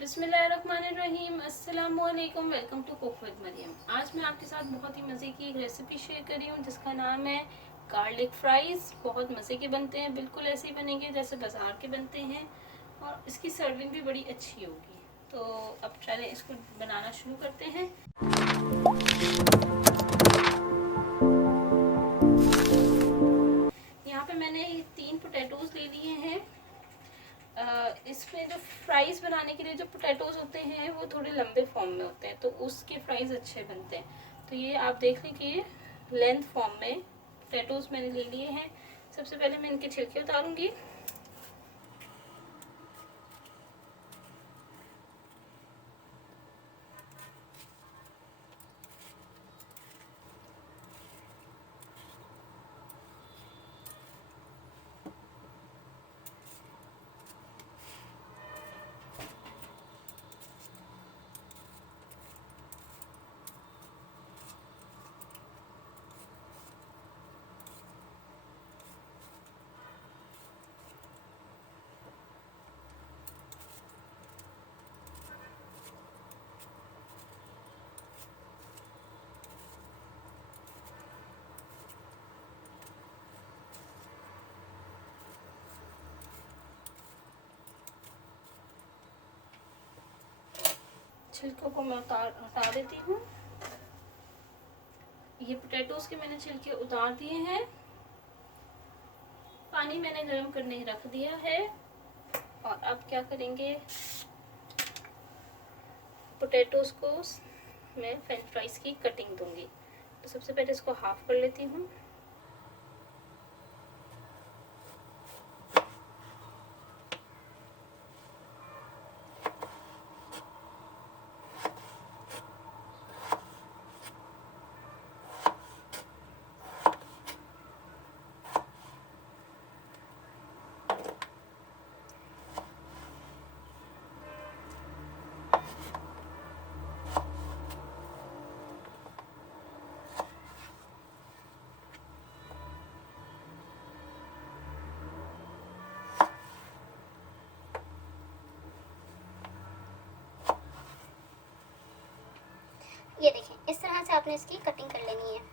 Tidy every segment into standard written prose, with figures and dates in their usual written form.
बिस्मिल्लाहिर्रहमानिर्रहीम। अस्सलामुअलैकुम। Welcome to cook with Mariam. आज मैं आपके साथ बहुत ही मज़े की एक रेसिपी शेयर कर रही हूँ जिसका नाम है गार्लिक फ्राइज़। बहुत मज़े के बनते हैं, बिल्कुल ऐसे ही बनेंगे जैसे बाज़ार के बनते हैं और इसकी सर्विंग भी बड़ी अच्छी होगी। तो अब चलें इसको बनाना शुरू करते हैं। यहाँ पे मैंने 3 पोटैटोज़ ले लिए हैं। इसमें जो फ्राइज़ बनाने के लिए जो पोटैटोज़ होते हैं वो थोड़े लंबे फॉर्म में होते हैं, तो उसके फ्राइज़ अच्छे बनते हैं। तो ये आप देख लें कि लेंथ फॉर्म में पोटैटोज़ मैंने ले लिए हैं। सबसे पहले मैं इनके छिलके उतारूंगी। छिलकों को मैं हटा देती हूँ। ये पोटैटोज़ के मैंने छिलके उतार दिए हैं। पानी मैंने गर्म करने रख दिया है और अब क्या करेंगे, पोटैटोज़ को मैं फ्रेंच फ्राइज़ की कटिंग दूंगी। तो सबसे पहले इसको हाफ कर लेती हूँ। ये देखें, इस तरह से आपने इसकी कटिंग कर लेनी है।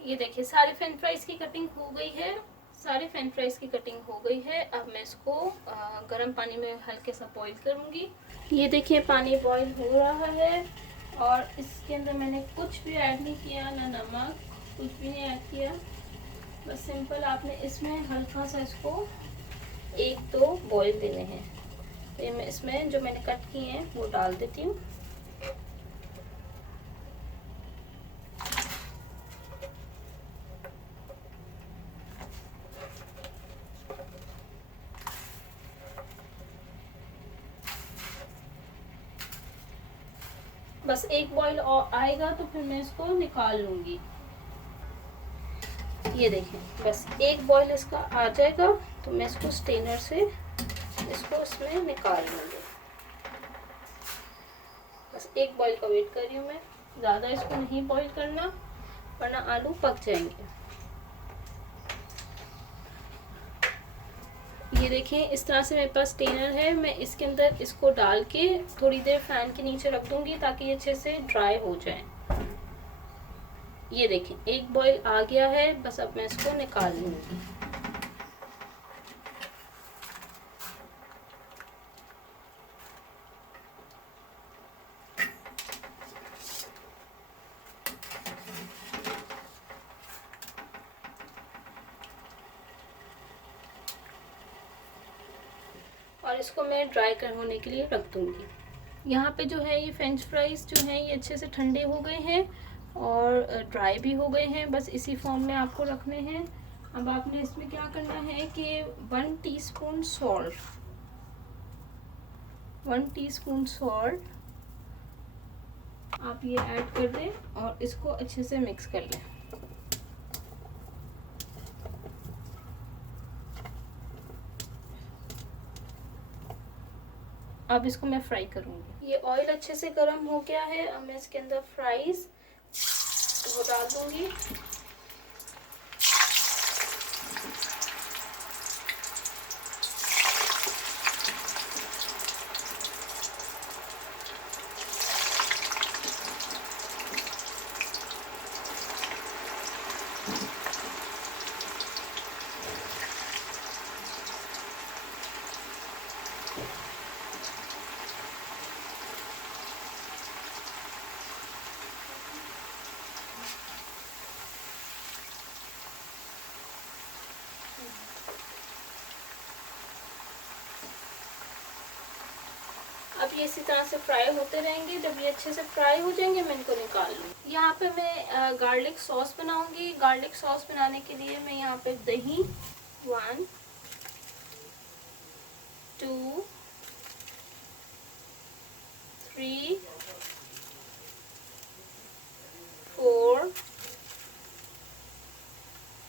ये देखिए सारे फ्रेंच फ्राइज़ की कटिंग हो गई है। सारे फ्रेंच फ्राइज़ की कटिंग हो गई है। अब मैं इसको गर्म पानी में हल्के सा बॉईल करूँगी। ये देखिए पानी बॉईल हो रहा है और इसके अंदर मैंने कुछ भी ऐड नहीं किया, ना नमक, कुछ भी नहीं ऐड किया। बस सिंपल आपने इसमें हल्का सा इसको 1-2 बॉईल देने हैं। तो ये मैं इसमें जो मैंने कट किए हैं वो डाल देती हूँ। बस एक बॉईल और आएगा तो फिर मैं इसको निकाल लूँगी। ये देखें, बस एक बॉईल इसका आ जाएगा तो मैं इसको स्ट्रेनर से इसको इसमें निकाल लूँगी। बस एक बॉईल का वेट कर रही हूँ मैं, ज़्यादा इसको नहीं बॉईल करना वरना आलू पक जाएंगे। ये देखें, इस तरह से मेरे पास स्ट्रेनर है। मैं इसके अंदर इसको डाल के थोड़ी देर फैन के नीचे रख दूंगी ताकि ये अच्छे से ड्राई हो जाए। ये देखें, एक बॉईल आ गया है, बस अब मैं इसको निकाल लूंगी। और इसको मैं ड्राई कर होने के लिए रख दूंगी। यहाँ पे जो है ये फ्रेंच फ्राइज जो हैं ये अच्छे से ठंडे हो गए हैं और ड्राई भी हो गए हैं। बस इसी फॉर्म में आपको रखने हैं। अब आपने इसमें क्या करना है कि 1 टीस्पून सॉल्ट, 1 टीस्पून सॉल्ट आप ये ऐड कर दें और इसको अच्छे से मिक्स कर लें। अब इसको मैं फ्राई करूंगी। ये ऑयल अच्छे से गर्म हो गया है। अब मैं इसके अंदर फ्राइज वो डाल दूंगी। अब ये इसी तरह से फ्राई होते रहेंगे। जब ये अच्छे से फ्राई हो जाएंगे मैं इनको निकाल लूँगी। यहाँ पे मैं गार्लिक सॉस बनाऊंगी। गार्लिक सॉस बनाने के लिए मैं यहाँ पे दही 1 2 3 4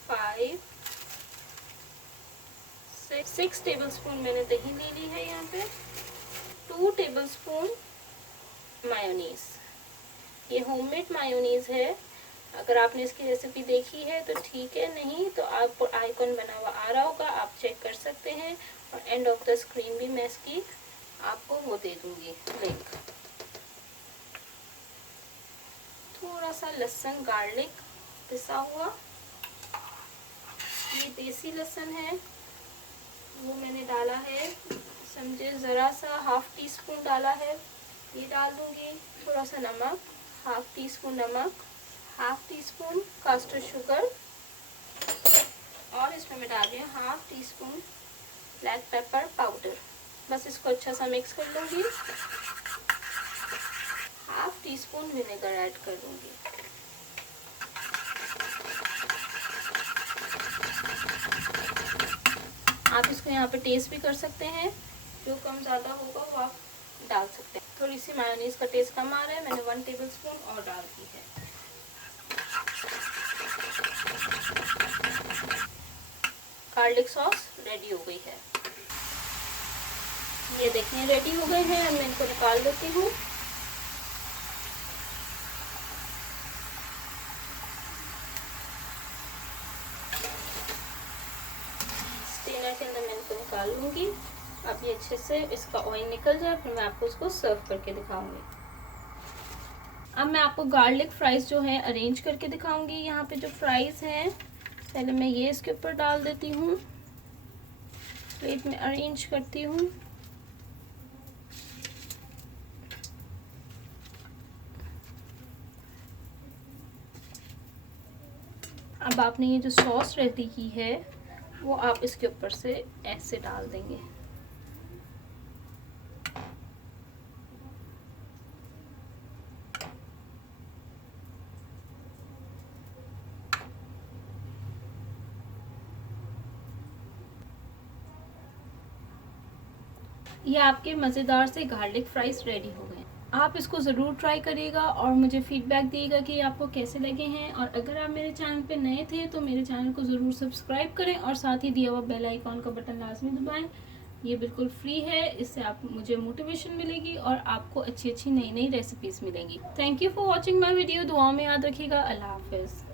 5 6 टेबलस्पून मैंने दही ले ली है। यहाँ पे 2 टेबलस्पून मायोनीज। ये होममेड मायोनीज है। अगर आपने इसकी रेसिपी देखी है तो ठीक है, नहीं तो आपको आइकॉन बना हुआ आ रहा होगा, आप चेक कर सकते हैं। और एंड ऑफ द स्क्रीन भी मैं इसकी आपको वो दे दूंगी लिंक। थोड़ा सा लहसुन गार्लिक पिसा हुआ, ये देसी लहसुन है वो मैंने डाला है, समझे ज़रा सा 1/2 टीस्पून डाला है, ये डाल दूंगी। थोड़ा सा नमक, 1/2 टीस्पून नमक, 1/2 टीस्पून कास्टर शुगर और इसमें मैं डाल रही हूँ 1/2 टीस्पून ब्लैक पेपर पाउडर। बस इसको अच्छा सा मिक्स कर लूँगी। 1/2 टीस्पून विनेगर ऐड कर दूँगी। आप इसको यहाँ पे टेस्ट भी कर सकते हैं, जो कम ज़्यादा होगा वो आप डाल सकते हैं। थोड़ी सी मायोनीज का टेस्ट कम आ रहा है, मैंने 1 टेबलस्पून और डाल दी है। गार्लिक सॉस रेडी हो गई है। ये देखिए रेडी हो गए हैं। अब मैं इनको निकाल लेती हूँ। स्ट्रेनर के अंदर मैं इनको निकाल लूँगी। अब ये अच्छे से इसका ऑयल निकल जाए फिर मैं आपको उसको सर्व करके दिखाऊंगी। अब मैं आपको गार्लिक फ्राइज जो है अरेंज करके दिखाऊंगी। यहाँ पे जो फ्राइज हैं पहले मैं ये इसके ऊपर डाल देती हूँ, प्लेट में अरेंज करती हूँ। अब अब आपने ये जो सॉस रेडी की है वो आप इसके ऊपर से ऐसे डाल देंगे। ये आपके मज़ेदार से गार्लिक फ्राइज रेडी हो गए। आप इसको ज़रूर ट्राई करिएगा और मुझे फीडबैक दिएगा कि आपको कैसे लगे हैं। और अगर आप मेरे चैनल पे नए थे तो मेरे चैनल को ज़रूर सब्सक्राइब करें और साथ ही दिया हुआ बेल आइकॉन का बटन लाजमी दबाएं। ये बिल्कुल फ्री है, इससे आप मुझे मोटिवेशन मिलेगी और आपको अच्छी अच्छी नई नई रेसिपीज़ मिलेंगी। Thank you for watching my video. दुआ में याद रखिएगा। अल्लाह हाफिज़।